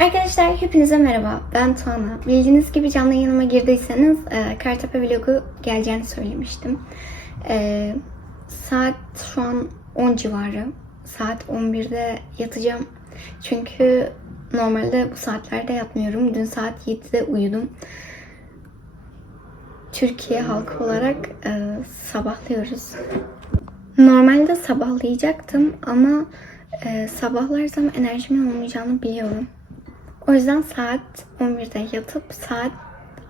Arkadaşlar hepinize merhaba. Ben Tuana. Bildiğiniz gibi canlı yayınıma girdiyseniz e, Kartepe vlogu geleceğini söylemiştim. E, saat şu an 10 civarı. Saat 11'de yatacağım. Çünkü normalde bu saatlerde yatmıyorum. Dün saat 7'de uyudum. Türkiye halkı olarak e, sabahlıyoruz. Normalde sabahlayacaktım ama e, sabahlarsam enerjimin olmayacağını biliyorum. O yüzden saat 11'de yatıp saat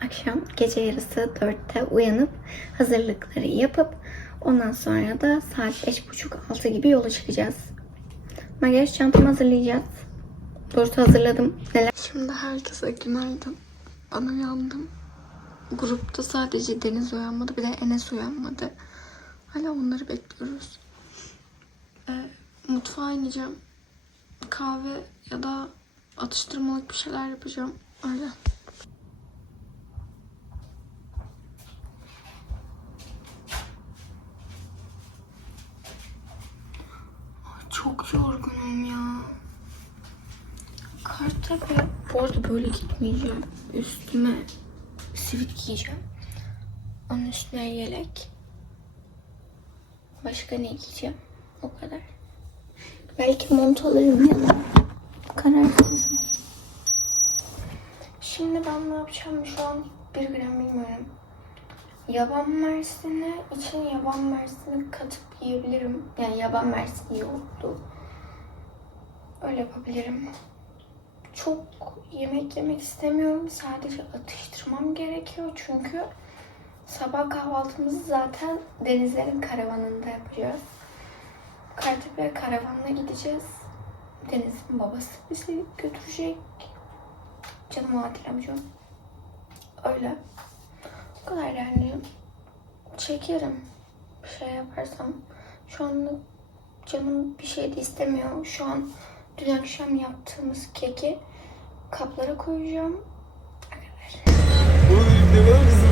akşam gece yarısı 4'te uyanıp hazırlıkları yapıp ondan sonra da saat 5.30-6 gibi yola çıkacağız. Makyaj çantamı hazırlayacağız. Doğrusu hazırladım. Neler? Şimdi herkese günaydın. Ben uyandım. Grupta sadece Deniz uyanmadı bir de Enes uyanmadı. Hala onları bekliyoruz. Ee, mutfağa ineceğim. Kahve ya da atıştırmalık bir şeyler yapacağım. Öyle. Çok yorgunum ya. Kartepe. Bu arada böyle gitmeyeceğim. Üstüme sivit giyeceğim. Onun üstüne yelek. Başka ne giyeceğim? O kadar. Belki mont alırım ya da kararsızım. Şimdi ben ne yapacağım şu an bir gram bilmiyorum. Yaban mersini için yaban mersini katıp yiyebilirim. Yani yaban mersini yoğurdu. Öyle yapabilirim. Çok yemek yemek istemiyorum. Sadece atıştırmam gerekiyor çünkü sabah kahvaltımızı zaten denizlerin karavanında yapacağız. Kartepe karavanla gideceğiz. Deniz'in babası bizi götürecek. Canım Adil amcam. Öyle. O kadar yani. Çekerim. Bir şey yaparsam. Şu anda canım bir şey de istemiyor. Şu an dün akşam yaptığımız keki kaplara koyacağım.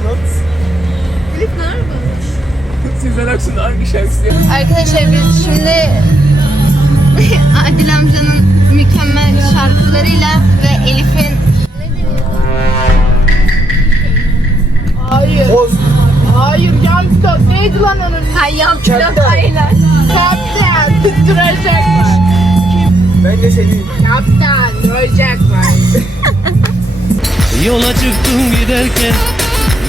Lan? Klip nerede? Sezen Aksu'nun hangi şarkısı? Arkadaşlar biz şimdi Adil amcanın mükemmel şarkılarıyla ve Elif'in Hayır. Oz. Hayır pilot. Neydi lan onun? Hayyam pilot Kaptan. aylar. Kaptan. Duracak var. Ben de seni. Kaptan. Duracak var. Yola çıktım giderken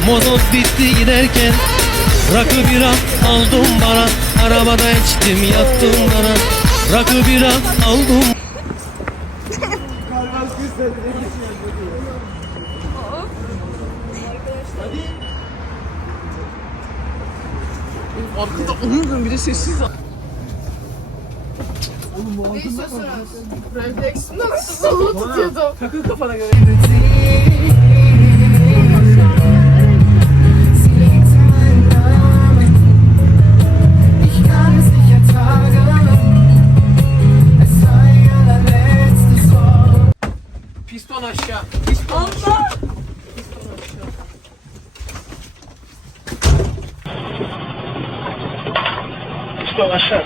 Motor bitti giderken Rakı bira aldım bana Arabada içtim yattım bana Rakı bira aldım Arkada umurum bir de sessiz. Refleksinden solu tutuyordum. Takıl kafana göre. Piston aşağı. Aşağı.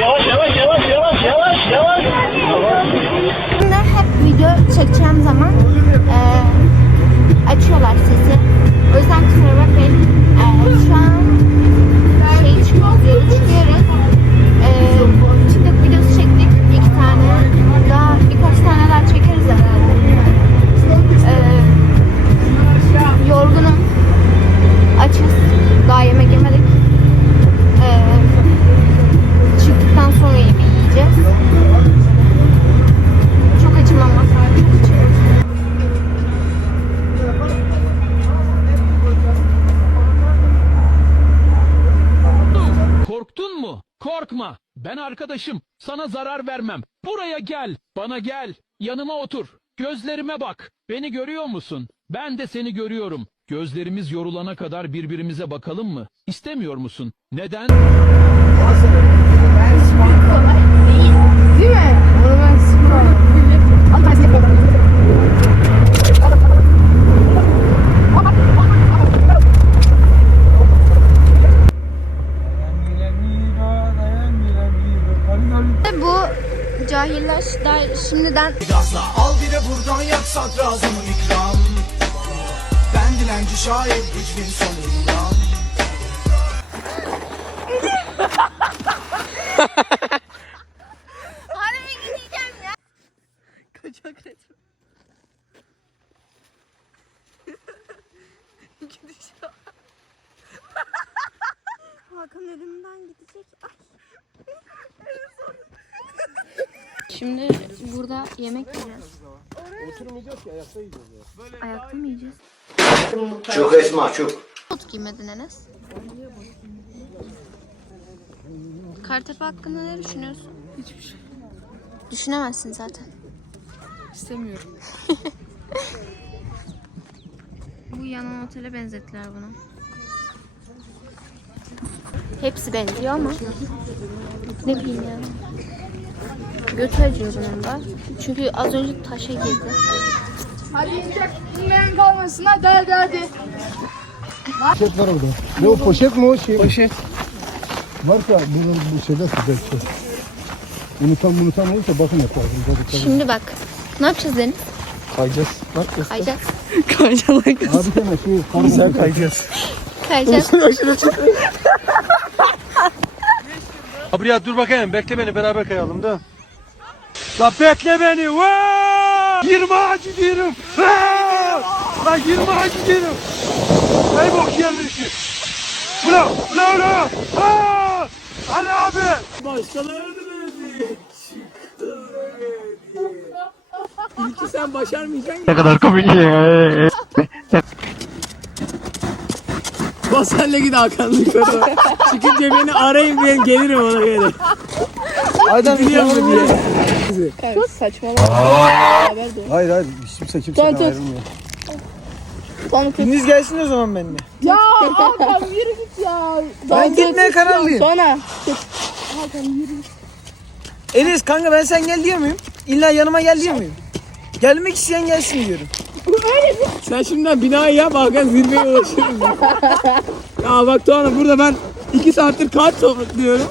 Yavaş yavaş yavaş yavaş yavaş yavaş. Şimdi hep video çekeceğim zaman eee, açıyorlar sesi. O yüzden kusura bakmayın. Eee, şu an Korkma. Ben arkadaşım. Sana zarar vermem. Buraya gel. Bana gel. Yanıma otur. Gözlerime bak. Beni görüyor musun? Ben de seni görüyorum. Gözlerimiz yorulana kadar birbirimize bakalım mı? İstemiyor musun? Neden? Değil mi? Onu ben sıfır Bu cahiller Arkadaşlar şimdiden. Gazla al bir de buradan yak sadrazamın ikram Ben dilenci şair hicvin sonundan Hakan elimden gidecek. Ay. Şimdi burada yemek yiyeceğiz. Oturmayacağız ki ayakta yiyeceğiz. Ayakta mı yiyeceğiz? Çok Esma çok. Kot giymedin Enes. Kartepe hakkında ne düşünüyorsun? Hiçbir şey. Düşünemezsin zaten. İstemiyorum. Bu yanan otele benzettiler bunu. Hepsi benziyor ama ne bileyim yani. Götü acıyor bunun da. Çünkü az önce taşa girdi. Hadi inecek. İnmeyen kalmasın. Hadi hadi hadi. Poşet var orada. Ne o poşet mi o şey? Poşet. Varsa bunun bu şeyde sıcak şey. Unutan unutan olursa bakın dikkat edin. Şimdi bak. Ne yapacağız Deniz? Kayacağız. Bak Kayacağız. abi tane şey karbon kayacağız. Kayacağız. Abriya dur bakayım bekle beni beraber kayalım da. La bekle beni. Vaa! 20 ağacı diyorum. La 20 ağacı diyorum. Ey bok yerlisi. Ula ula ula. Aa! Ali abi. İlki sen başarmayacaksın. Ne kadar komik ya. Bas senle git Hakan'ın yukarı. Çıkınca beni arayın ben gelirim ona göre. Adam biliyor mu diye. Hayır hayır hiç kimse kimseden ayrılmıyor. Biriniz gelsin o zaman benimle. Ya Hakan yürü git ya. Ben gitmeye kararlıyım. Sonra. Enes kanka ben sen gel diyor muyum? İlla yanıma gel diyor muyum? Gelmek isteyen gelsin diyorum. Sen şimdiden binayı yap Hakan zirveye ulaşırız. ya bak Tuğan'a burada ben 2 saattir kart topluyorum.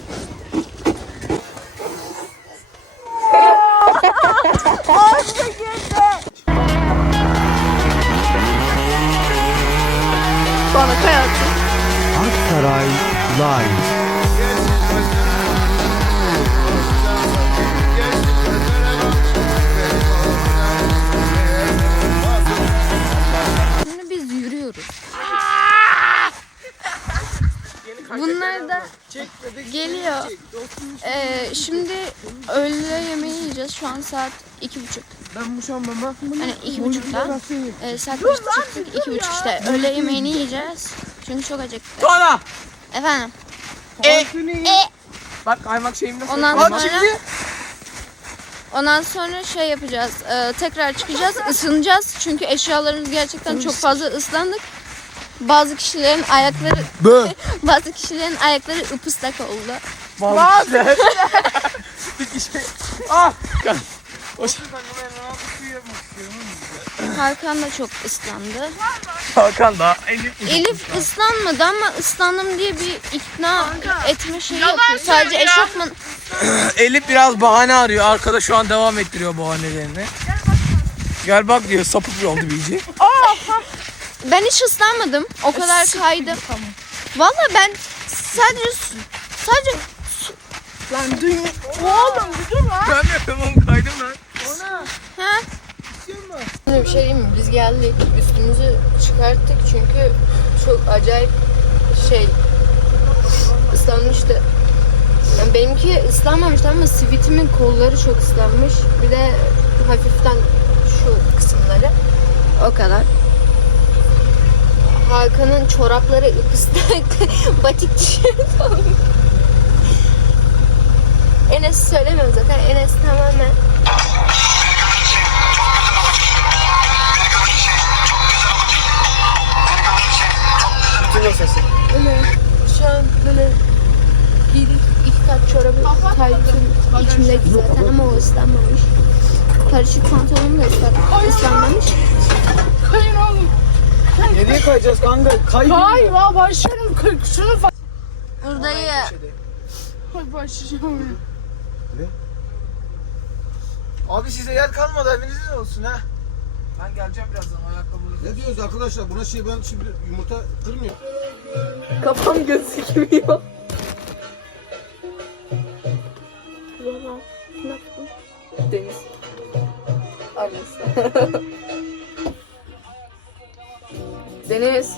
Bunlar da geliyor. Ee, şimdi öğle yemeği yiyeceğiz. Şu an saat iki buçuk. Ben bu şu an baba. Hani iki buçukta. Ee, saat kaçta çıktık? İki buçuk işte. Öğle yemeğini yiyeceğiz. Çünkü çok acıktık. Tuğan'a! Efendim. Bak kaymak şeyimde. Ondan Bak sonra çıktı. ondan sonra şey yapacağız. Ee, tekrar çıkacağız, ısınacağız. Çünkü eşyalarımız gerçekten çok fazla ıslandık. Bazı kişilerin ayakları Bö. bazı kişilerin ayakları ıpıslak oldu. Bazı. Bir kişi. Ah! Şey- Hakan da çok ıslandı. Hakan da. Elif. Elif ıslanmadı ama ıslandım diye bir ikna etme şeyi yapıyor. Sadece eşofman Elif biraz bahane arıyor. Arkada şu an devam ettiriyor bahanelerini. Gel bak diyor sapık bir oldu iyice. Ben hiç ıslanmadım. O kadar kaydım. Vallahi ben sadece sadece Lan dün. Oğlum bir dur lan. Ben de yapamam kaydım lan. Ha? Şimdi bir şey diyeyim mi? Biz geldik. Üstümüzü çıkarttık çünkü çok acayip şey ıslanmıştı. Yani benimki ıslanmamıştı ama sivitimin kolları çok ıslanmış. Bir de hafiften şu kısımları. O kadar. Hakan'ın çorapları ıslak. Batik tişört olmuş. Enes söylemiyorum zaten. Enes tamamen o sesi. Şu an böyle giydik iki kat çorabı taytın içimdeydi zaten ama o ıslanmamış. Karışık pantolonum da ıslan, ıslanmamış. Kayın oğlum. Nereye kayacağız kanka? Kay. Kay la başlarım. Kay. Şunu fa- Buradayı Ay başlayacağım ya. Abi size yer kalmadı evinizin olsun ha. Ben geleceğim birazdan ayakkabımı. Ne diyoruz arkadaşlar? Buna şey ben şimdi yumurta kırmıyorum. Kafam gözükmüyor. Deniz. Annesi. Deniz.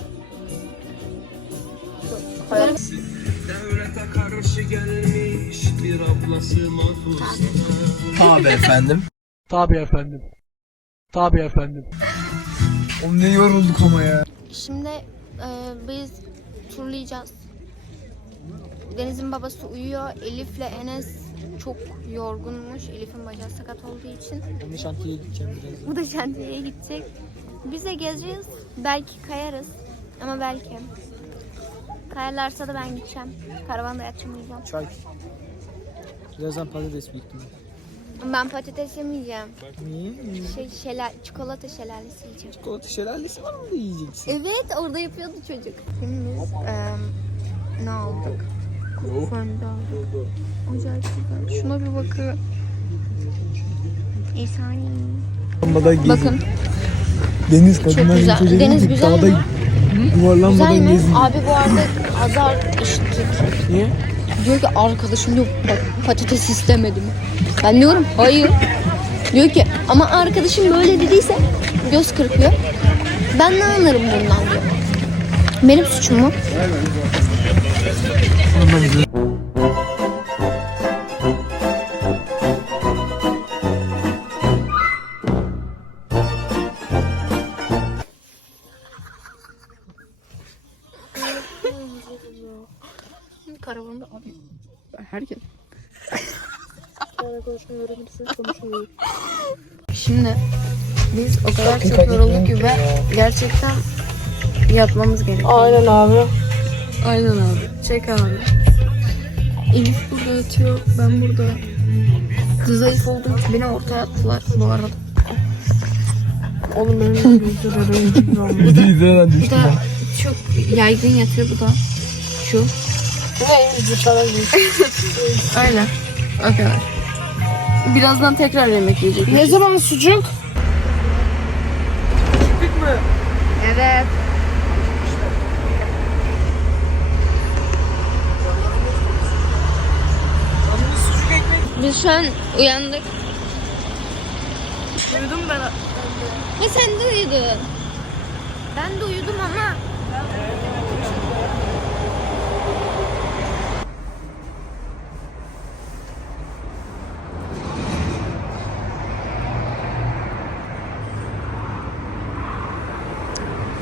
Tabi efendim. Tabii efendim. Tabii efendim. Oğlum ne yorulduk ama ya. Şimdi e, biz turlayacağız. Deniz'in babası uyuyor. Elif'le Enes çok yorgunmuş. Elif'in bacağı sakat olduğu için. Ben de şantiyeye gideceğim birazdan. Bu da şantiyeye gidecek. Biz de gezeceğiz. Belki kayarız. Ama belki. Kayarlarsa da ben gideceğim. Karavanda yatacağım uyuyacağım. Çay. Birazdan patates ihtimal. Ben patates yemeyeceğim. Niye? Şey, şelal, çikolata şelalesi yiyeceğim. Çikolata şelalesi var mı da yiyeceksin? Evet orada yapıyordu çocuk. Şimdi biz ne aldık? Fönde aldık. Acayip güzel. Şuna bir bakın. Efsane. Bakın Deniz çok güzel. Deniz güzel mi? Güzel Yuvarlanmadan mi? gezin. Abi bu arada azar işittik. Niye? Diyor ki arkadaşım yok bak patates istemedim. Ben diyorum hayır. Diyor ki ama arkadaşım böyle dediyse göz kırpıyor. Ben ne anlarım bundan diyor. Benim suçum mu? Şimdi biz o kadar çok yorulduk ki ve gerçekten yatmamız gerekiyor. Aynen abi. Aynen abi. Çek abi. Elif burada yatıyor. Ben burada. Kız zayıf olduğum için beni ortaya attılar bu arada. Oğlum benim de gözlerim. Bu da çok yaygın yatıyor bu da. Şu. Ne İngilizce falan. Aynen. O kadar. Birazdan tekrar yemek yiyecek. Ne zaman sucuk? Evet. Biz şu an uyandık. Duydum ben. Ve sen de uyudun. Ben de uyudum ama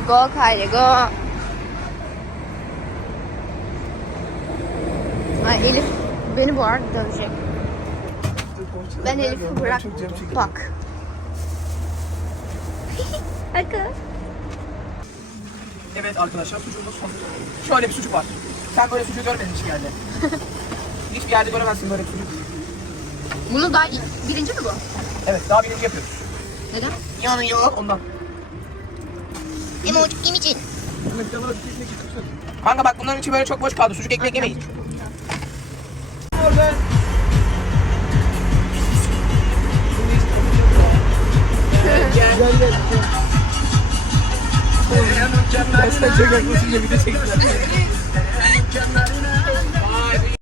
Go Kayra go. Ay Elif beni bu arada dövecek. Ben Elif'i bırak. Bak. Bakın. Evet arkadaşlar sucuğumuz son. Şöyle bir sucuk var. Sen böyle sucuk görmedin hiçbir yerde. Hiçbir yerde göremezsin böyle bir sucuk. Bunu daha birinci mi bu? Evet daha birinci yapıyoruz. Neden? Yanın yok ondan. Emoji kim için? Kanka bak bunların içi böyle çok boş kaldı. Sucuk ekmek. Ben sen çok haklısın bir de çektiler.